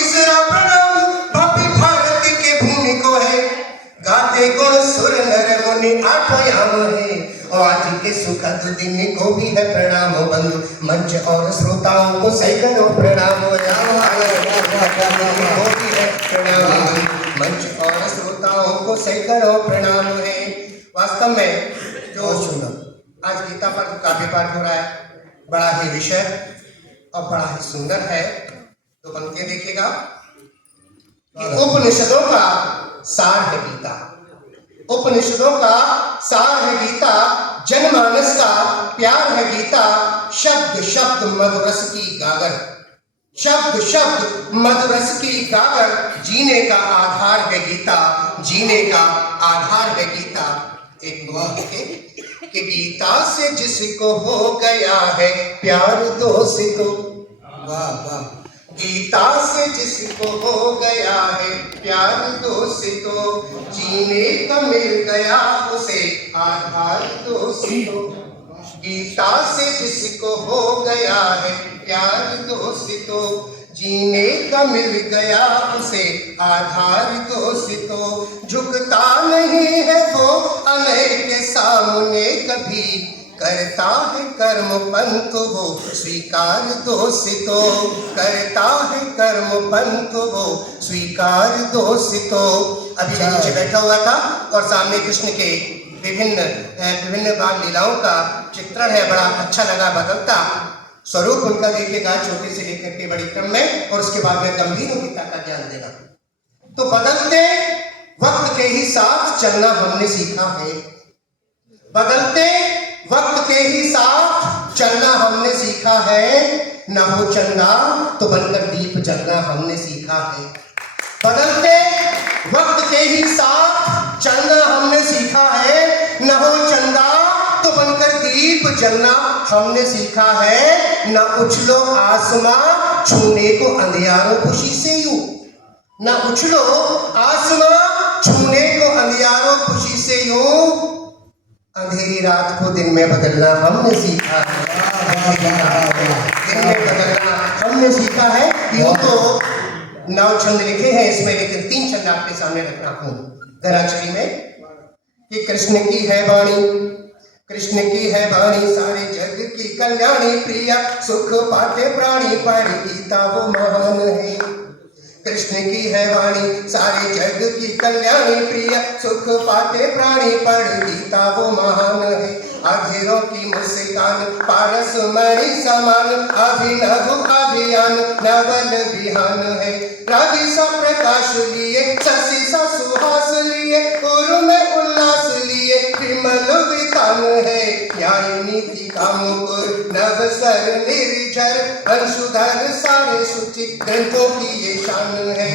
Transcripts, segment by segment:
तीसरा प्रणाम भव्य भारत के भूमि को है, गाते गुण सुर नर मुनि आठों याम है। और आज के सुखद दिन को भी है प्रणाम बंधु, मंच और श्रोताओं को सैकड़ों प्रणाम। को भी है प्रणाम, मंच और श्रोताओं को सैकड़ों प्रणाम है। वास्तव में जो आज गीता पर काव्य पाठ हो रहा है, बड़ा ही विषय और बड़ा ही सुंदर है। तो पंक्तियां देखिएगा कि उपनिषदों का सार है गीता, उपनिषदों का सार है गीता, जनमानस का प्यार है गीता। शब्द शब्द मधुरस की गागर, शब्द शब्द मधुरस की गागर, जीने का आधार है गीता, जीने का आधार है गीता। एक दुआ है कि गीता से जिसको हो गया है प्यार दोस्त, वाह वाह, गीता से जिसको हो गया है प्यार दोस्तों, जीने का मिल गया उसे आधार दोस्तों। गीता से जिसको हो गया है प्यार दोस्तों, जीने का मिल गया उसे आधार दोस्तों। झुकता नहीं है वो अनय के सामने कभी, करता है कर्म पंथ वो स्वीकार दोस्तों, करता है कर्म पंथ वो स्वीकार दोस्तों। अभी नीचे बैठा हुआ था और सामने कृष्ण के विभिन्न बाल लीलाओं का चित्रण है, बड़ा अच्छा लगा। बदलता स्वरूप उनका देखिएगा, छोटे से लेकर के बड़ी क्रम में, और उसके बाद में गंभीर गीता का ज्ञान देगा। तो बदलते वक्त के ही साथ चलना हमने सीखा है, बदलते वक्त के ही साथ चलना हमने सीखा है। न हो चंदा तो बनकर दीप जलना हमने सीखा है, बदलते वक्त के ही साथ चलना हमने सीखा है। न हो चंदा तो बनकर दीप जलना हमने सीखा है। न उछलो आसमां छूने को अंधियारों खुशी से यूं, न उछलो आसमां छूने को अंधियारों खुशी से यूं, अंधेरी रात को दिन में बदलना हमने सीखा है, दिन में बदलना हमने सीखा है। यूं तो 9 छंद लिखे हैं इसमें, लेकिन 3 छंद आपके सामने रखना हूं धराचरी में कि कृष्ण की है वाणी, कृष्ण की है वाणी सारे जग की कल्याणी, प्रिया सुख पाते प्राणी, पढ़ी गीता वो महान है। कृष्ण की है वाणी सारे जग की कल्याणी, प्रिय सुख पाते प्राणी, पढ़ गीता वो महान है। अधीरों की मुस्कान पारस मणि समान, अभिनव अभियान नवल विहान है। रवि सा प्रकाश लिए शशि सा सुहास लिए, उर्व में उल्लास लिए विमल वितान है। न्याय नीति का मुकुर नव सर निर्झर, अंशुधर सारे सुचि ग्रंथों की ये शान है।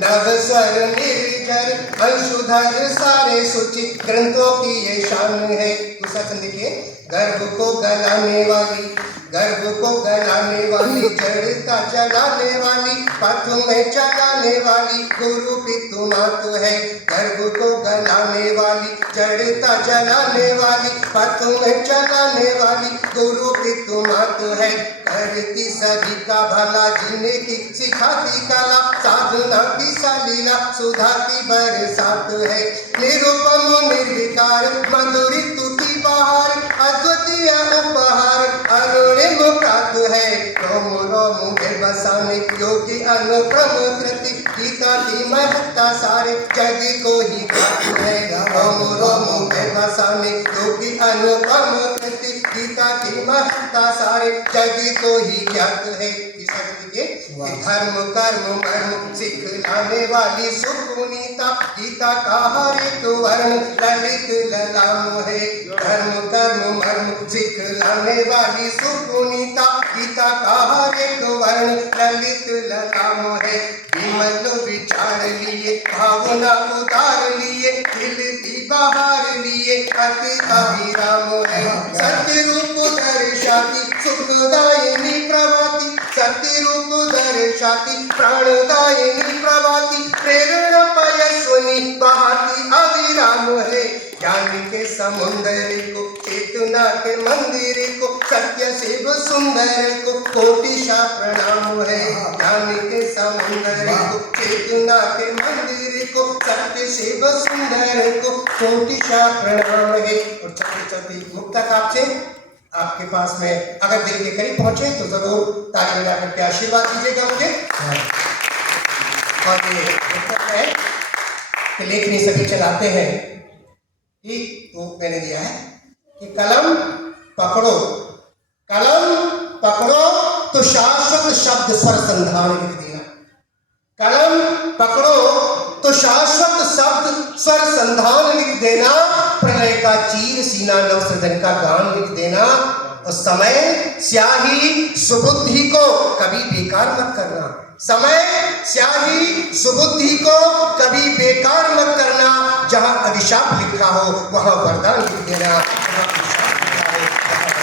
नव सर निर्झर अंशुधर सारे सुचि ग्रंथों की ये शान है। दूसरा छंद देखिए, गर्भ को गलाने वाली, गर्भ को गलाने वाली, चढ़ता चलाने वाली, पथ में चलाने वाली, गुरु पितु मात है। गर्भ को गलाने वाली, चढ़ता चलाने वाली, पथ में चलाने वाली, गुरु पितु मात है। करती सभी का भला, जीने की सिखाती कला, साधना की सलीला, सुधा की बरसात है। निरुपम निर्विकार मधुरी तुति बहार, अद्वितीय उपहार अरुणिम प्राप्त है। रोम रोम में बसाने योगी अनुपम कृति, गीता की महत्ता सारे जग को ही ज्ञात है। रोम रोम में बसाने योगी अनुपम कृति, गीता की महत्ता सारे जग को ही ज्ञात है। धर्म कर्म मर्म सिखलाने वाली सुपुनीता, गीता का हर एक वर्ण ललित ललाम है। धर्म कर्म मर्म सिखलाने वाली सुपुनीता, गीता का हर एक वर्ण ललित ललाम है। विमल विचार लिए भावना उतार लिए, खिलती बहार लिए अति अभिराम है। सत्य रूप दर्शाती सुखदायिनी प्रभाती, सत्य रूप दर्शाती प्राणदायिनी प्रभाती, प्रेरणा पयस्वनी बहाती अविराम है। ज्ञान के समुंदर को, चेतना के मंदिर को, सत्य शिव सुंदर को कोटिशा प्रणाम है। ज्ञान के समुंदर को, चेतना के मंदिर को, सत्य शिव सुंदर को कोटिशा प्रणाम है। और चलते चलते मुक्तक आपसे, आपके पास में अगर दिल के करीब पहुंचे तो जरूर ताली बजा करके आशीर्वाद दीजिएगा मुझे। और ये मुक्तक है कि लेखनी सभी चलाते हैं, एक वो मैंने दिया है कि कलम पकड़ो, कलम पकड़ो तो शाश्वत शब्द स्वर संधान लिख देना। कलम पकड़ो तो शाश्वत शब्द स्वर संधान लिख देना। प्रलय का चीर सीना नवसृजन का गान लिख देना। और समय स्याही सुबुद्धि को कभी बेकार मत करना। समय स्याही सुबुद्धि को कभी बेकार मत करना। जहां अभिशाप लिखा हो वहां वरदान लिख देना। जहां अभिशाप लिखा हो वहां